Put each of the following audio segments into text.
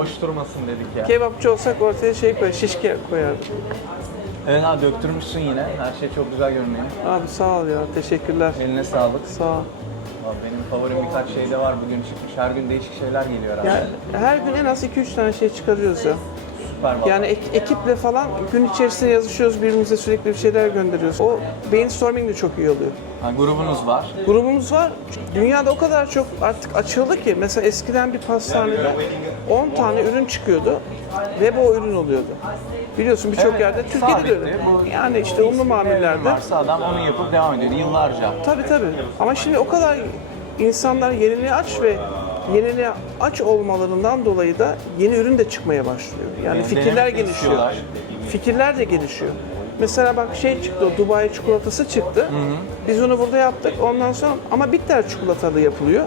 boş durmasın dedik ya. Kebapçı olsak ortaya şey koyar, şişke koyardık. Evet abi, döktürmüşsün yine. Her şey çok güzel görünüyor. Abi sağ ol ya, teşekkürler. Eline sağlık. Sağ ol. Abi benim favorim birkaç şey de var. Bugün çıkmış. Her gün değişik şeyler geliyor herhalde. Yani her gün en az 2-3 tane şey çıkarıyoruz ya. Süper vallahi. Yani ekiple falan gün içerisinde yazışıyoruz, birbirimize sürekli bir şeyler gönderiyoruz. O brainstorming de çok iyi oluyor. Ha, grubunuz var. Grubumuz var. Dünyada o kadar çok artık açıldı ki mesela eskiden bir pastanede 10 tane ürün çıkıyordu ve bu o ürün oluyordu. Biliyorsun birçok Evet, yerde Türkiye'de de sabitti. öyle. Bu Yani işte unlu mamullerde. varsa adam onu yapıp devam ediyor yıllarca. Tabii. Ama şimdi o kadar insanlar yeniliğe aç ve yeniliğe aç olmalarından dolayı da yeni ürün de çıkmaya başlıyor. Yani fikirler denemek gelişiyor. istiyorlar. Fikirler de gelişiyor. Mesela bak şey çıktı, o Dubai çikolatası çıktı. Biz onu burada yaptık. Ondan sonra ama bitter çikolatalı yapılıyor.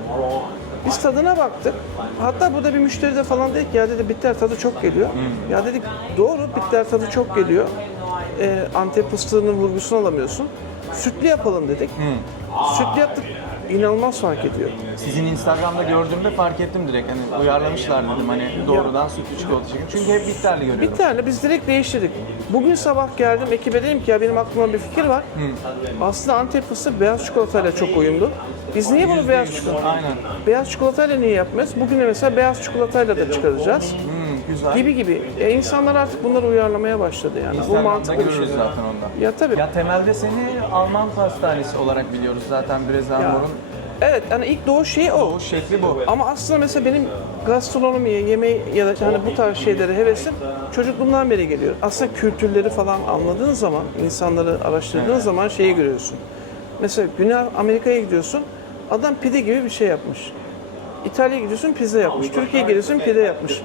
Biz tadına baktık. Hatta burada bir müşteri de falan dedik ya dedi bitter tadı çok geliyor. Ya dedik doğru bitter tadı çok geliyor. Antep fıstığının vurgusunu alamıyorsun. Sütlü yapalım dedik. Sütlü yaptık. İnanılmaz fark ediyor. Sizin Instagram'da gördüğümde fark ettim direkt. Hani uyarlamışlar dedim hani doğrudan sütlü çikolata çekin. Çünkü hep bitterli görüyorum. Bir tane biz direkt değiştirdik. Bugün sabah geldim ekibe dedim ki ya benim aklıma bir fikir var. Aslında Antep fıstığı beyaz çikolatayla çok uyumlu. Biz niye bunu beyaz çikolata? Aynen. Beyaz çikolatayla niye yapmıyoruz? Bugün de mesela beyaz çikolatayla da çıkaracağız. Güzel. Gibi. İnsanlar artık bunları uyarlamaya başladı yani. Bu Instagram'da mantıklı bir şey. görürüz zaten onda. Ya tabii. Ya temelde seni Alman pastanesi olarak biliyoruz zaten Brezenbor'un. Evet, yani ilk doğuş şeyi o. O şekli bu. Ama aslında mesela benim gastronomiye, yemeğe ya da hani bu tarz şeylere hevesim çocukluğumdan beri geliyor. Aslında kültürleri falan anladığın zaman, insanları araştırdığın zaman şeyi görüyorsun. Mesela Güney Amerika'ya gidiyorsun, adam pide gibi bir şey yapmış. İtalya'ya gidiyorsun pizza yapmış, Türkiye'ye geliyorsun pide yapmış.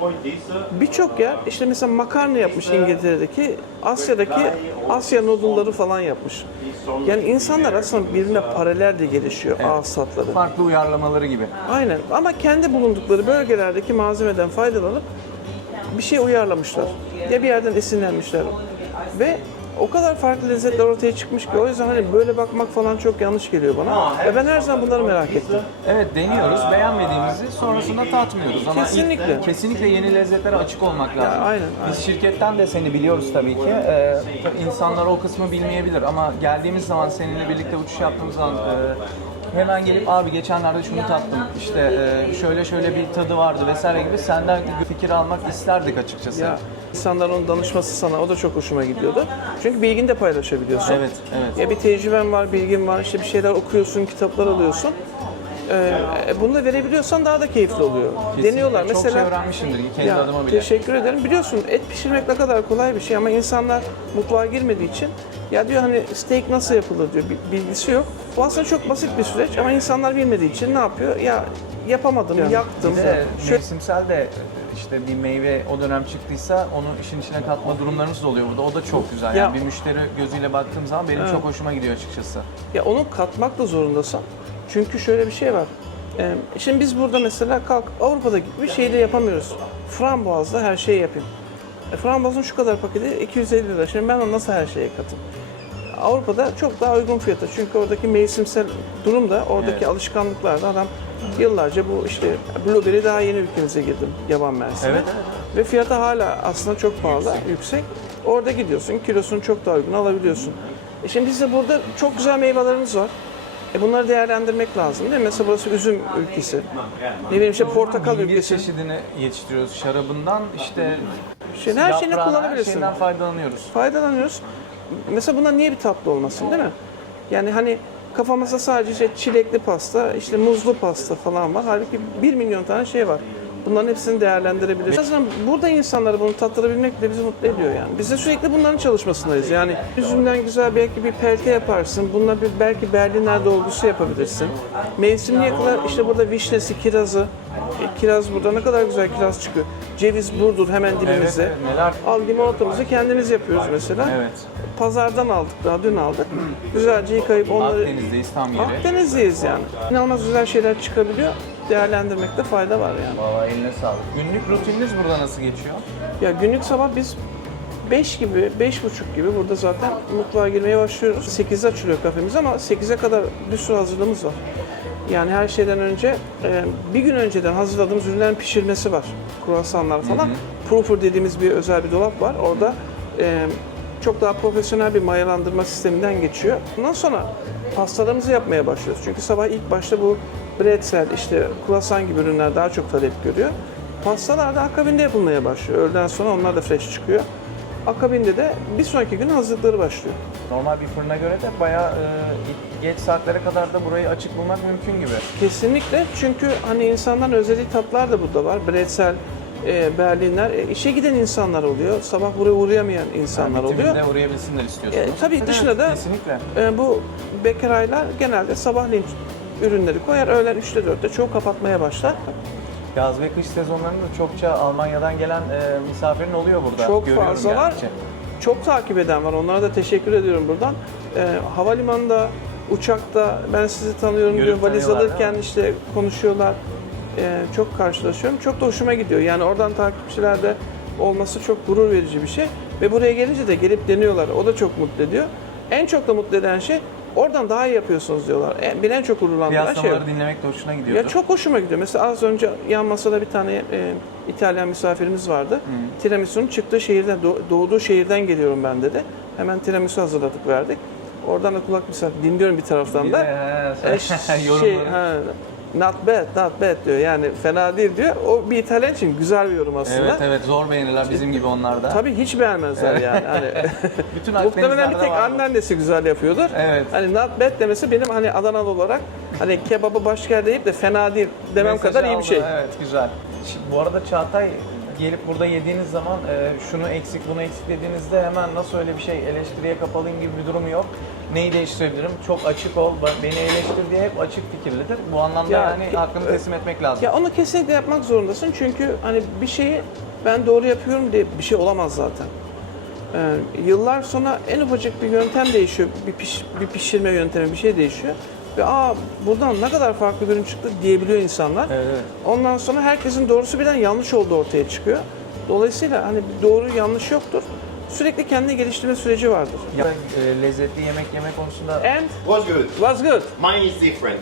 Birçok yer işte mesela makarna yapmış İngiltere'deki, Asya'daki Asya noodle'ları falan yapmış. Yani insanlar aslında birbirine paralel de gelişiyor ağız tatları. Farklı uyarlamaları gibi. Aynen ama kendi bulundukları bölgelerdeki malzemeden faydalanıp bir şey uyarlamışlar. Ya bir yerden esinlenmişler ve o kadar farklı lezzetler ortaya çıkmış ki o yüzden hani böyle bakmak falan çok yanlış geliyor bana. Ve ben her zaman bunları merak ettim. Evet deniyoruz, beğenmediğimizi sonrasında tatmıyoruz ama Kesinlikle. kesinlikle yeni lezzetlere açık olmak lazım. aynen. Biz şirketten de seni biliyoruz tabii ki. İnsanlar o kısmı bilmeyebilir ama geldiğimiz zaman seninle birlikte uçuş yaptığımız zaman hemen gelip abi geçenlerde şunu tattım işte şöyle bir tadı vardı vesaire gibi senden fikir almak isterdik açıkçası. Ya insanların onun danışması sana o da çok hoşuma gidiyordu. Çünkü bilgini de paylaşabiliyorsun. Evet. Ya bir tecrüben var, bilgin var, işte bir şeyler okuyorsun, kitaplar alıyorsun. Bunu da verebiliyorsan daha da keyifli oluyor. Kesinlikle. Deniyorlar Çok mesela. şey öğrenmişimdir kendi adıma bile. Teşekkür ederim. Biliyorsun et pişirmek ne kadar kolay bir şey ama insanlar mutfağa girmediği için ya diyor hani steak nasıl yapılır diyor. Bilgisi yok. Bu aslında çok basit bir süreç ama insanlar bilmediği için ne yapıyor? Ya yapamadım, yaktım. Bir de mevsimsel de işte bir meyve o dönem çıktıysa onu işin içine katma durumlarımız da oluyor burada. O da çok güzel. Ya- Yani bir müşteri gözüyle baktığım zaman benim çok hoşuma gidiyor açıkçası. Ya onu katmak da zorundasın. Çünkü şöyle bir şey var. Şimdi biz burada mesela kalk Avrupa'da gibi şeyi de yapamıyoruz. Frambuazla her şeyi yapayım. Frambuazın şu kadar paketi 250 lira. Şimdi ben onu nasıl her şeye katayım? Avrupa'da çok daha uygun fiyata. Çünkü oradaki mevsimsel durum da, oradaki alışkanlıklar da adam yıllarca bu işte blueberry daha yeni ülkemize girdim yaban mersini. Evet. Ve fiyatı hala aslında çok pahalı, yüksek. Orada gidiyorsun, kilosunu çok daha uygun alabiliyorsun. Şimdi bizde burada çok güzel meyvelerimiz var. Bunları değerlendirmek lazım değil mi? Mesela burası üzüm ülkesi. Ne bileyim işte portakal Bir ülkesi. çeşidini yetiştiriyoruz şarabından işte Şimdi her şeyini yaprağına, kullanabilirsin. Her şeyden faydalanıyoruz. Faydalanıyoruz. Mesela bundan niye bir tatlı olmasın değil mi? Yani hani kafamızda sadece işte çilekli pasta, işte muzlu pasta falan var. Halbuki 1 milyon tane şey var. Bunların hepsini değerlendirebiliriz. Aslında burada insanları bunu tattırabilmek de bizi mutlu ediyor yani. Biz de sürekli bunların çalışmasındayız. Yani üzümden güzel belki bir pelte yaparsın. Bununla bir belki Berliner dolgusu yapabilirsin. Mevsimliye kadar işte burada vişnesi, kirazı. Kiraz burada ne kadar güzel kiraz çıkıyor. Ceviz Burdur hemen dibimizde. Evet, neler. Al limonatamızı kendimiz yapıyoruz mesela. Evet. Pazardan aldık, daha dün aldık. Güzelce yıkayıp onları... Akdeniz'deyiz tam yeri. Akdeniz'deyiz yani. İnanılmaz güzel şeyler çıkabiliyor. Değerlendirmekte fayda var yani. Vallahi eline sağlık. Günlük rutininiz burada nasıl geçiyor? Ya günlük sabah biz 5 gibi, 5.30 gibi burada zaten mutfağa girmeye başlıyoruz. 8'de açılıyor kafemiz ama 8'e kadar bir sürü hazırlığımız var. Yani her şeyden önce bir gün önceden hazırladığımız ürünlerin pişirmesi var. Kruvasanlar falan. Proofer dediğimiz bir özel bir dolap var. Orada çok daha profesyonel bir mayalandırma sisteminden geçiyor. Ondan sonra pastalarımızı yapmaya başlıyoruz. Çünkü sabah ilk başta bu bretzel, işte kruvasan gibi ürünler daha çok talep görüyor. Pastalar da akabinde yapılmaya başlıyor. Öğleden sonra onlar da fresh çıkıyor. Akabinde de bir sonraki gün hazırlıkları başlıyor. Normal bir fırına göre de bayağı geç saatlere kadar da burayı açık bulmak mümkün gibi. Kesinlikle, çünkü hani insanların özlediği tatlar da burada var. Bretzel, Berliner, işe giden insanlar oluyor. Sabah buraya uğrayamayan insanlar oluyor. Bitiminde uğrayabilsinler istiyorsunuz. Tabii dışında da Kesinlikle. bu bekeraylar genelde sabahleyin ürünleri koyar, öğlen 3'te 4'te çoğu kapatmaya başlar. Yaz ve kış sezonlarında çokça Almanya'dan gelen misafirin oluyor burada. Çok Görüyorum fazla var. geldikçe. Çok takip eden var. Onlara da teşekkür ediyorum buradan. Havalimanında, uçakta ben sizi tanıyorum Görüp diyor. Valiz tanıyorlar, alırken değil mi? işte konuşuyorlar. Çok karşılaşıyorum. Çok da hoşuma gidiyor. Yani oradan takipçiler de olması çok gurur verici bir şey. Ve buraya gelince de gelip deniyorlar. O da çok mutlu ediyor. En çok da mutlu eden şey oradan daha iyi yapıyorsunuz diyorlar. Beni en çok gururlandıran şey. Kıyaslamaları dinlemek de hoşuna gidiyordu. Ya çok hoşuma gidiyor. Mesela az önce yan masada bir tane İtalyan misafirimiz vardı. Tiramisu'nun çıktığı şehirden, doğduğu şehirden geliyorum ben dedi. Hemen tiramisu hazırladık, verdik. Oradan da kulak misafir dinliyorum bir taraftan Bir da. de, yorumları. Not bad diyor. Yani fena değil diyor. O bir İtalyan için güzel bir yorum aslında. Evet zor beğenirler bizim gibi onlar da. Tabii hiç beğenmezler yani. Hani Bütün muhtemelen bir Akdenizlerde tek var bu. anneannesi güzel yapıyordur. Evet. Hani not bad demesi benim hani Adanalı olarak hani kebabı başka yerde yiyip de fena değil demem Mesajı kadar iyi bir şey. aldı, Evet güzel. Bu arada Çağatay gelip burada yediğiniz zaman şunu eksik bunu eksik dediğinizde hemen nasıl öyle bir şey eleştiriye kapalıyım gibi bir durum yok. Neyi değiştirebilirim? Çok açık ol, beni eleştir diye hep açık fikirlidir. Bu anlamda Ya, yani hakkını teslim etmek lazım. Ya onu kesinlikle yapmak zorundasın çünkü hani bir şeyi ben doğru yapıyorum diye bir şey olamaz zaten. Yıllar sonra en ufacık bir yöntem değişiyor, bir pişirme yöntemi bir şey değişiyor. Ve buradan ne kadar farklı bir ürün çıktı diyebiliyor insanlar. Evet. Ondan sonra herkesin doğrusu birden yanlış olduğu ortaya çıkıyor. Dolayısıyla hani bir doğru yanlış yoktur. Sürekli kendini geliştirme süreci vardır. Ya, lezzetli yemek yeme konusunda And Was good. was good. Mine is different.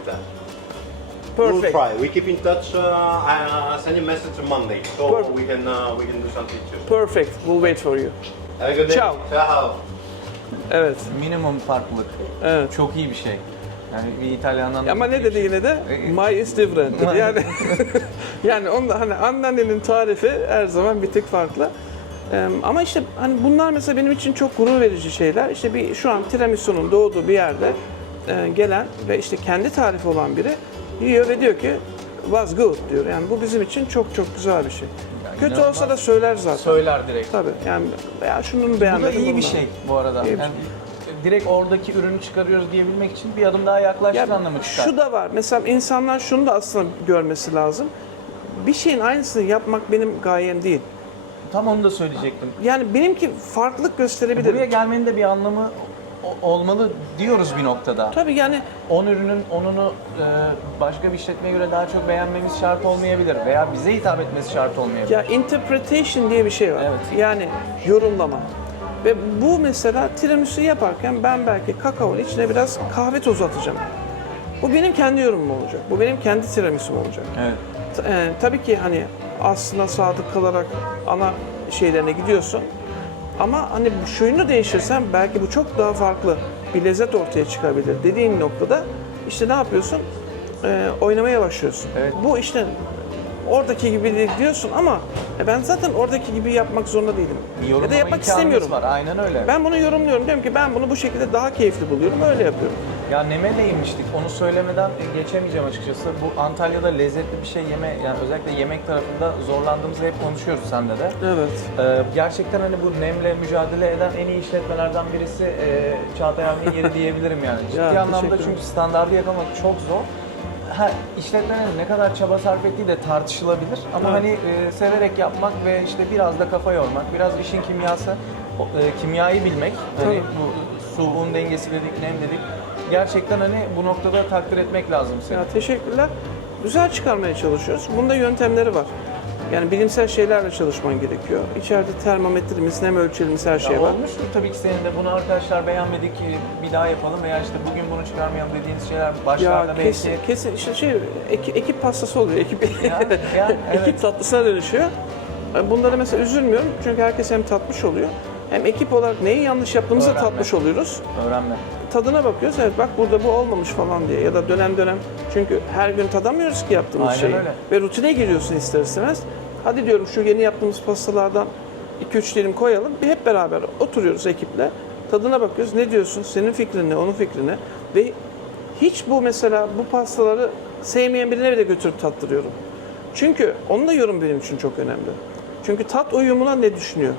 We'll Perfect. try. We keep in touch. I send you a message on Monday, so Perfect. we can do some pictures. Perfect. We'll wait for you. Have a good day. Ciao. Ciao. Evet. minimum farklılık. Evet. Çok iyi bir şey. Yani bir İtalyandan... Ama ne dedi yine de? My is different. Yani yani onda hani anneannenin tarifi her zaman bir tık farklı. Ama işte hani bunlar mesela benim için çok gurur verici şeyler. İşte bir şu an tiramisu'nun doğduğu bir yerde gelen ve işte kendi tarifi olan biri yiyor ve diyor ki was good diyor. Yani bu bizim için çok çok güzel bir şey. Kötü inanılmaz. olsa da söyler zaten. Söyler direkt. Tabii yani ya şunu Bu da beğenmedim. iyi bir bundan. şey bu arada. İyi bir Yani direkt oradaki ürünü çıkarıyoruz diyebilmek için bir adım daha yaklaştığı Ya anlamı çıkar. şu da var. Mesela insanlar şunu da aslında görmesi lazım. Bir şeyin aynısını yapmak benim gayem değil. Tam onu da söyleyecektim. Yani benimki farklılık gösterebilir. Buraya gelmenin de bir anlamı olmalı diyoruz bir noktada. Tabii yani 10 ürünün 10'unu başka bir işletmeye göre daha çok beğenmemiz şart olmayabilir veya bize hitap etmesi şart olmayabilir. ya interpretation diye bir şey var. Evet. Yani yorumlama. Ve bu mesela tiramisu yaparken ben belki kakaonun içine biraz kahve tozu atacağım. Bu benim kendi yorumum olacak. Bu benim kendi tiramisum olacak. Evet. Tabii ki hani aslında sadık kalarak ana şeylerine gidiyorsun. Ama hani şuyunu değiştirsen belki bu çok daha farklı bir lezzet ortaya çıkabilir dediğin noktada işte ne yapıyorsun? Oynamaya başlıyorsun. Evet. Bu işte oradaki gibi değil diyorsun ama ben zaten oradaki gibi yapmak zorunda değilim. Ya da Yorumlama yapmak imkanımız istemiyorum. var. Aynen öyle. Ben bunu yorumluyorum. Diyorum ki ben bunu bu şekilde daha keyifli buluyorum. Öyle yapıyorum. Ya neme değinmiştik. Onu söylemeden geçemeyeceğim açıkçası. Bu Antalya'da lezzetli bir şey yeme, yani özellikle yemek tarafında zorlandığımızı hep konuşuyoruz sende de. Evet. Gerçekten hani bu nemle mücadele eden en iyi işletmelerden birisi Çağatay abinin yeri diyebilirim yani. Ciddi Ya, anlamda teşekkür çünkü standardı yakalamak çok zor. İşletmenin ne kadar çaba sarf ettiği de tartışılabilir ama Evet. hani şseverek yapmak ve işte biraz da kafa yormak, biraz işin kimyası, kimyayı bilmek, hani Tabii. bu su, un dengesi dedik, nem dedik. Gerçekten hani bu noktada takdir etmek lazım seni. Ya teşekkürler. Güzel çıkarmaya çalışıyoruz. Bunda yöntemleri var. Yani bilimsel şeylerle çalışman gerekiyor. İçeride termometremiz, nem ölçerimiz, her şey var. Olmuştur tabii ki senin de bunu arkadaşlar beğenmedi ki bir daha yapalım veya işte bugün bunu çıkarmayalım dediğiniz şeyler başlarda Ya belki. kesin işte ekip pastası oluyor. Yani, evet. Ekip tatlısına dönüşüyor. Bunlara mesela üzülmüyorum çünkü herkes hem tatmış oluyor hem ekip olarak neyi yanlış yaptığımızı Öğrenme. tatmış oluyoruz. Öğrenme. Tadına bakıyoruz, evet bak burada bu olmamış falan diye ya da dönem dönem çünkü her gün tadamıyoruz ki yaptığımız Aynen şeyi. öyle. Ve rutine giriyorsun ister istemez. Hadi diyorum şu yeni yaptığımız pastalardan 2-3 dilim koyalım. Bir hep beraber oturuyoruz ekiple. Tadına bakıyoruz. Ne diyorsun? Senin fikrin ne? Onun fikri ne? Ve hiç bu mesela bu pastaları sevmeyen birine bile götürüp tattırıyorum. Çünkü onun da yorum benim için çok önemli. Çünkü tat uyumuna ne düşünüyor?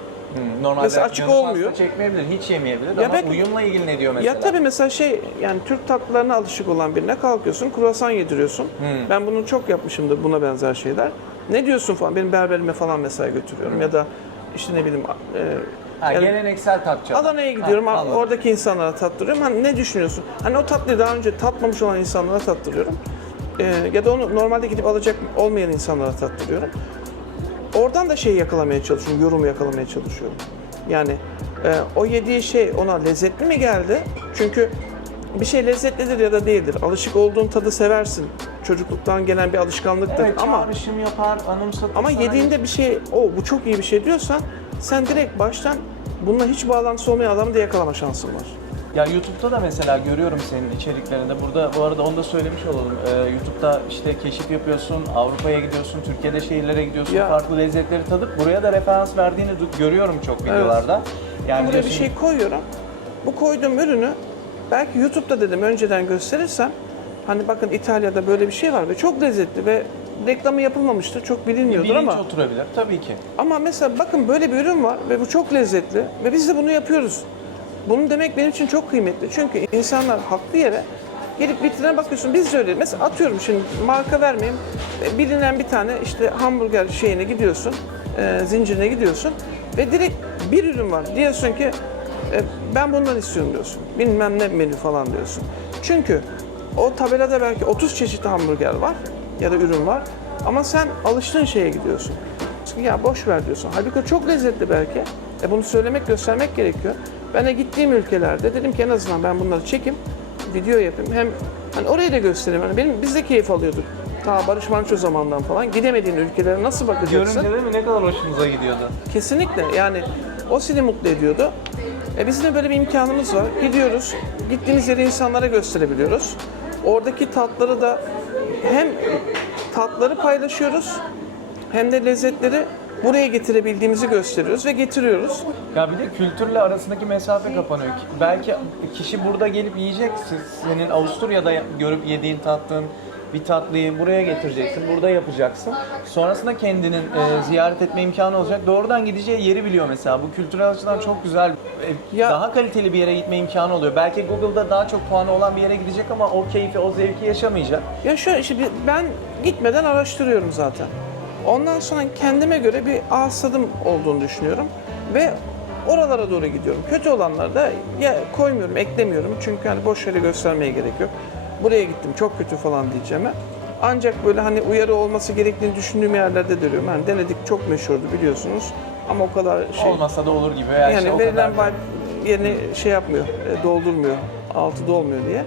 Normalde Mesela açık canı olmuyor. pasta çekmeyebilir, hiç yemeyebilir Ya ama belki- uyumla ilgili ne diyor mesela? Ya tabii mesela yani Türk tatlılarına alışık olan birine kalkıyorsun, kruvasan yediriyorsun. Ben bunu çok yapmışımdır, buna benzer şeyler. Ne diyorsun falan, benim berberime falan mesela götürüyorum ya da işte ne bileyim yani Geleneksel tatça. Adana'ya gidiyorum, Anladım. oradaki insanlara tattırıyorum. Hani ne düşünüyorsun? Hani o tatlıyı daha önce tatmamış olan insanlara tattırıyorum. Ya da onu normalde gidip alacak olmayan insanlara tattırıyorum. Oradan da yakalamaya çalışıyorum, yorumu yakalamaya çalışıyorum. Yani o yediği şey ona lezzetli mi geldi? Çünkü bir şey lezzetlidir ya da değildir. Alışık olduğun tadı seversin. Çocukluktan gelen bir alışkanlıktır. Evet, ama çağrışım yapar, anımsatır. ama sana. yediğinde bir şey, bu çok iyi bir şey diyorsan sen direkt baştan bununla hiç bağlantısı olmayan adamı da yakalama şansın var. Ya YouTube'da da mesela görüyorum senin içeriklerinde. Burada bu arada onu da söylemiş olalım. YouTube'da işte keşif yapıyorsun, Avrupa'ya gidiyorsun, Türkiye'de şehirlere gidiyorsun, Ya. farklı lezzetleri tadıp buraya da referans verdiğini görüyorum çok videolarda. Yani Buraya bir diyorsun, şey koyuyorum. Bu koyduğum ürünü belki YouTube'da dedim önceden gösterirsem hani bakın İtalya'da böyle bir şey var ve çok lezzetli ve reklamı yapılmamıştır, çok bilinmiyordur bilinç ama oturabilir tabii ki. mesela bakın böyle bir ürün var ve bu çok lezzetli ve biz de bunu yapıyoruz. Bunu demek benim için çok kıymetli. Çünkü insanlar haklı yere gelip vitrine bakıyorsun. Biz de öyle. Mesela atıyorum şimdi marka vermeyeyim. Bilinen bir tane işte hamburger şeyine gidiyorsun. Zincirine gidiyorsun. Ve direkt bir ürün var. Diyorsun ki ben bundan istiyorum diyorsun. Bilmem ne menü falan diyorsun. Çünkü o tabelada belki 30 çeşit hamburger var ya da ürün var. Ama sen alıştığın şeye gidiyorsun. Ya boş ver diyorsun. Halbuki çok lezzetli belki. Bunu söylemek, göstermek gerekiyor. Ben de gittiğim ülkelerde dedim ki en azından ben bunları çekeyim, video yapayım. Hem hani orayı da göstereyim. Hani biz de keyif alıyorduk. Ta Barış Manço zamandan falan. Gidemediğin ülkelere nasıl bakacaksın? Görünce değil mi ne kadar hoşunuza gidiyordu? Kesinlikle. Yani o seni mutlu ediyordu. Bizim de böyle bir imkanımız var. Gidiyoruz. Gittiğimiz yeri insanlara gösterebiliyoruz. Oradaki tatları da hem tatları paylaşıyoruz hem de lezzetleri buraya getirebildiğimizi gösteriyoruz ve getiriyoruz. Ya bir de kültürle arasındaki mesafe kapanıyor. Belki kişi burada gelip yiyecek, senin Avusturya'da görüp yediğin tatlın bir tatlıyı buraya getireceksin, burada yapacaksın. Sonrasında kendinin ziyaret etme imkanı olacak. Doğrudan gideceği yeri biliyor mesela. Bu kültürel açıdan çok güzel. Ya- Daha kaliteli bir yere gitme imkanı oluyor. Belki Google'da daha çok puanı olan bir yere gidecek ama o keyfi, o zevki yaşamayacak. Ya şöyle işte ben gitmeden araştırıyorum zaten. Ondan sonra kendime göre bir ağız tadım olduğunu düşünüyorum ve oralara doğru gidiyorum. Kötü olanları da ya koymuyorum, eklemiyorum. Çünkü hani boş yere göstermeye gerek yok. Buraya gittim çok kötü falan diyeceğime. Ancak böyle hani uyarı olması gerektiğini düşündüğüm yerlerde duruyorum. Hani denedik çok meşhurdu biliyorsunuz ama o kadar Olmasa da olur gibi. Veya işte yani o verilen kadar. vibe yerini yapmıyor, doldurmuyor, altı dolmuyor diye.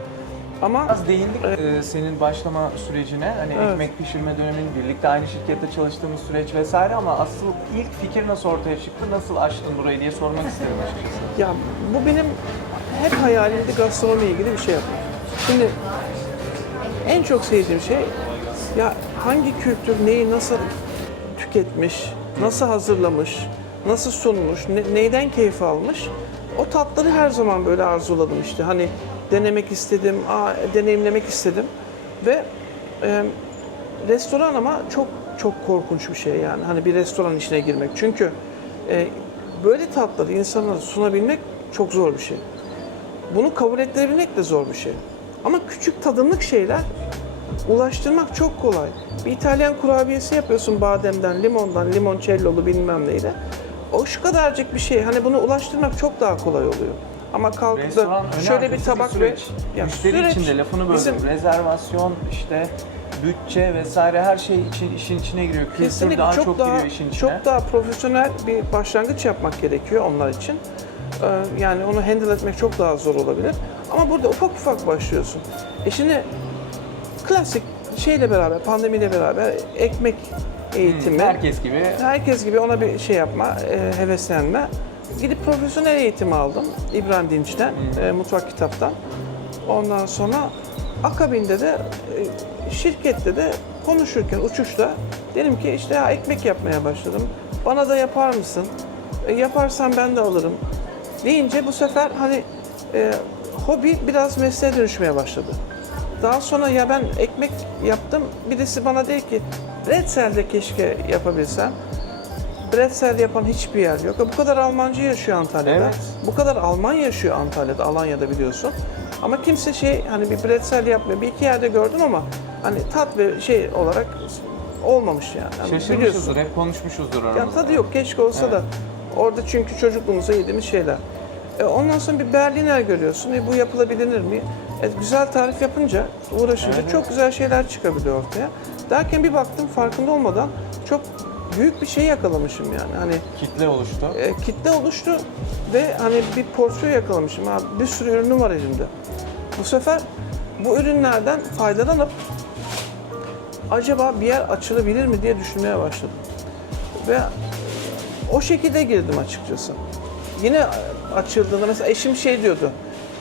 Ama Biraz değindik senin başlama sürecine, hani Evet. ekmek pişirme dönemin, birlikte aynı şirkette çalıştığımız süreç vesaire ama asıl ilk fikir nasıl ortaya çıktı, nasıl açtın burayı diye sormak isterim açıkçası. ya bu benim hep hayalimdi gastronomiyle ilgili bir şey yapmak. Şimdi en çok sevdiğim şey ya hangi kültür neyi nasıl tüketmiş, nasıl hazırlamış, nasıl sunmuş, neyden keyif almış. O tatları her zaman böyle arzuladım işte. Hani denemek istedim, deneyimlemek istedim ve restoran ama çok çok korkunç bir şey yani. Hani bir restoran işine girmek. Çünkü böyle tatları insanlara sunabilmek çok zor bir şey. Bunu kabul ettirebilmek de zor bir şey. Ama küçük tadımlık şeyler ulaştırmak çok kolay. Bir İtalyan kurabiyesi yapıyorsun bademden, limondan, limoncellolu bilmem neyle. O şu kadarcık bir şey. Hani bunu ulaştırmak çok daha kolay oluyor. Ama kalkıp Restoran da şöyle bir önemli tabak süreç. ve Müşteri için de lafını böldüm. bizim- Rezervasyon işte bütçe vesaire her şey işin içine giriyor. Kültür Kesinlikle daha çok giriyor işin içine. çok daha profesyonel bir başlangıç yapmak gerekiyor onlar için. Yani onu handle etmek çok daha zor olabilir. Ama burada ufak ufak başlıyorsun. Şimdi klasik şeyle beraber, pandemiyle beraber ekmek eğitimi, herkes gibi ona bir şey yapma, heveslenme. Gidip profesyonel eğitim aldım İbrahim Dinç'ten, mutfak kitaptan. Ondan sonra akabinde de şirkette de konuşurken uçuşta dedim ki işte ya ekmek yapmaya başladım. Bana da yapar mısın? Yaparsan ben de alırım. Deyince bu sefer hani hobi biraz mesleğe dönüşmeye başladı. Daha sonra ya ben ekmek yaptım. Birisi bana dedi ki Brezel de keşke yapabilsem. Brezel yapan hiçbir yer yok. Bu kadar Almancı yaşıyor Antalya'da. Evet. Bu kadar Alman yaşıyor Antalya'da, Alanya'da biliyorsun. Ama kimse hani bir Brezel yapmıyor. Bir iki yerde gördüm ama hani tat ve şey olarak olmamış yani. Şaşırmışızdır, hep konuşmuşuzdur aramızda. Ya tadı yok, keşke olsa da. Orada çünkü çocukluğumuzda yediğimiz şeyler. Ondan sonra bir Berliner görüyorsun. Bu yapılabilir mi? Güzel tarif yapınca, uğraşınca çok güzel şeyler çıkabiliyor ortaya. Derken bir baktım farkında olmadan çok büyük bir şey yakalamışım yani. Hani Kitle oluştu. kitle oluştu ve hani bir porsiyon yakalamışım. Bir sürü ürünüm var elimde. Bu sefer bu ürünlerden faydalanıp acaba bir yer açılabilir mi diye düşünmeye başladım. Ve o şekilde girdim açıkçası. Yine açıldığında mesela eşim şey diyordu.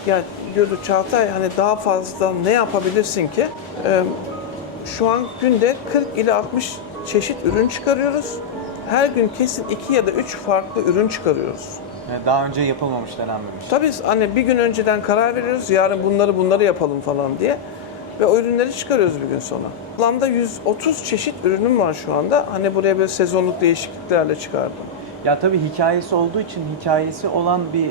Ya diyordu Çağatay hani daha fazla ne yapabilirsin ki? Şu an günde 40 ile 60 çeşit ürün çıkarıyoruz. Her gün kesin 2 ya da 3 farklı ürün çıkarıyoruz. Yani daha önce yapılmamış, denenmemiş. Tabii hani bir gün önceden karar veriyoruz. Yarın bunları yapalım falan diye. Ve o ürünleri çıkarıyoruz bir gün sonra. Toplamda 130 çeşit ürünüm var şu anda. Hani buraya böyle sezonluk değişikliklerle çıkardım. Ya tabii hikayesi olduğu için hikayesi olan bir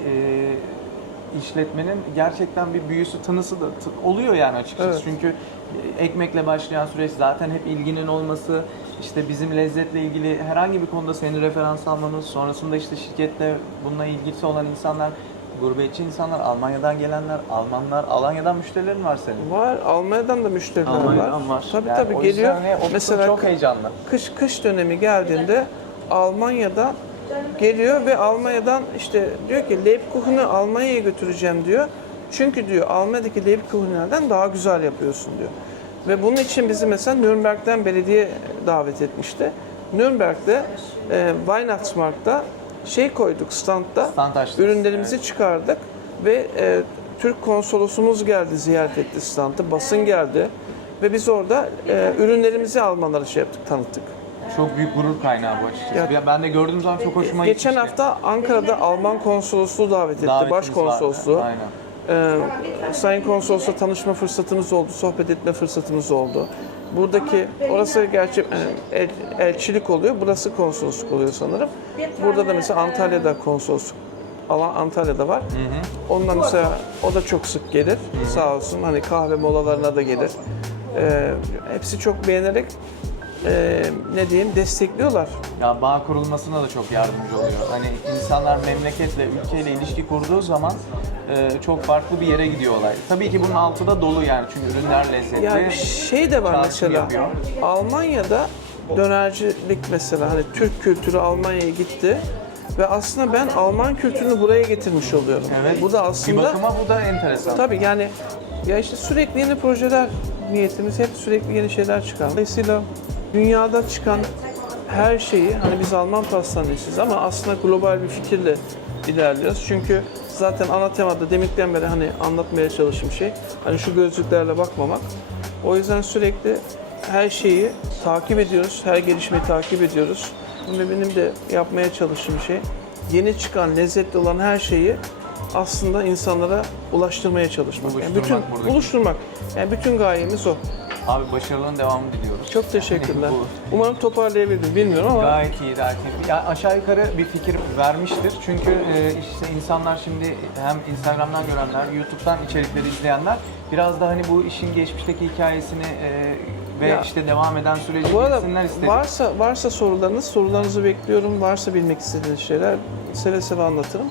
işletmenin gerçekten bir büyüsü, tınısı da oluyor yani açıkçası. Evet. Çünkü ekmekle başlayan süreç zaten hep ilginin olması, işte bizim lezzetle ilgili herhangi bir konuda seni referans almamız, sonrasında işte şirketle bununla ilgisi olan insanlar, gurbetçi insanlar, Almanya'dan gelenler, Almanlar, Alanya'dan müşterilerin var senin. Var, Almanya'dan da müşteriler var. Almanya'dan var. Tabii Yani tabii o yüzden geliyor. hani o kısım Mesela çok heyecanlı. kış dönemi geldiğinde Almanya'dan geliyor ve Almanya'dan işte diyor ki Lebkuchen'ı Almanya'ya götüreceğim diyor. Çünkü diyor Almanya'daki Lebkuchen'lerden daha güzel yapıyorsun diyor. Ve bunun için bizi mesela Nürnberg'den belediye davet etmişti. Nürnberg'de Weihnachtsmarkt'ta şey koyduk standta, Stand açtınız, ürünlerimizi çıkardık ve Türk konsolosumuz geldi, ziyaret etti standı, basın geldi ve biz orada ürünlerimizi Almanlara şey yaptık, tanıttık. Çok büyük gurur kaynağı bu açıkçası. Ya- Ben de gördüğüm zaman çok hoşuma gitmişti. Geçen hafta Ankara'da Alman konsolosluğu davet etti, Davetimiz başkonsolosluğu. vardı, aynen. Sayın Konsolos'la tanışma fırsatımız oldu, sohbet etme fırsatımız oldu. Buradaki, orası gerçi elçilik oluyor, burası konsolosluk oluyor sanırım. Burada da mesela Antalya'da konsolosluk alan Antalya'da var. Ondan mesela o da çok sık gelir, sağ olsun. Hani kahve molalarına da gelir. Hepsi çok beğenerek ne diyeyim destekliyorlar. Ya bağ kurulmasına da çok yardımcı oluyor. Hani insanlar memleketle, ülkeyle ilişki kurduğu zaman çok farklı bir yere gidiyorlar. Tabii ki bunun altı da dolu yani çünkü ürünler lezzetli. Yani şey de var çağrışım mesela, yapıyor. Almanya'da dönercilik mesela hani Türk kültürü Almanya'ya gitti ve aslında ben Alman kültürünü buraya getirmiş oluyorum. Evet. Bu da Bir aslında bakıma bu da enteresan. tabii yani ya işte sürekli yeni projeler niyetimiz hep sürekli yeni şeyler çıkan. Dolayısıyla dünyada çıkan her şeyi hani biz Alman pastanesiyiz ama aslında global bir fikirle ilerliyoruz. Çünkü zaten ana temada demekten beri hani anlatmaya çalıştığım şey hani şu gözlüklerle bakmamak. O yüzden sürekli her şeyi takip ediyoruz, her gelişmeyi takip ediyoruz. Ve benim de yapmaya çalıştığım şey yeni çıkan, lezzetli olan her şeyi aslında insanlara ulaştırmaya çalışmak. Buluşturmak buradaki. Buluşturmak. Yani bütün gayemiz o. Abi başarıların devamını diliyoruz. Çok teşekkürler. Bu Umarım toparlayabildim. Bilmiyorum ama gayet iyi, gayet iyi. Ya aşağı yukarı bir fikir vermiştir. Çünkü işte insanlar şimdi hem Instagram'dan görenler, YouTube'dan içerikleri izleyenler biraz da hani bu işin geçmişteki hikayesini ve Ya, işte devam eden süreci bu arada bilsinler istedim. varsa sorularınızı bekliyorum. Varsa bilmek istediğiniz şeyler seve seve anlatırım.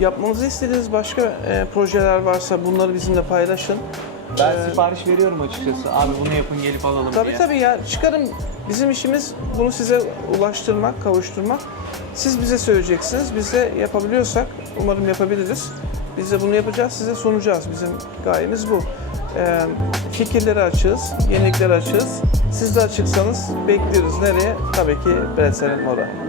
Yapmamızı istediğiniz başka projeler varsa bunları bizimle paylaşın. Ben sipariş veriyorum açıkçası. Abi bunu yapın gelip alalım Tabii diye. tabii ya, çıkarım, bizim işimiz bunu size ulaştırmak, kavuşturmak. Siz bize söyleyeceksiniz, biz de yapabiliyorsak umarım yapabiliriz. Biz de bunu yapacağız, size sunacağız. Bizim gayemiz bu. Fikirleri açığız, yeniliklere açığız. Siz de açıksanız bekleriz. Nereye? Tabii ki Brezel'in oraya.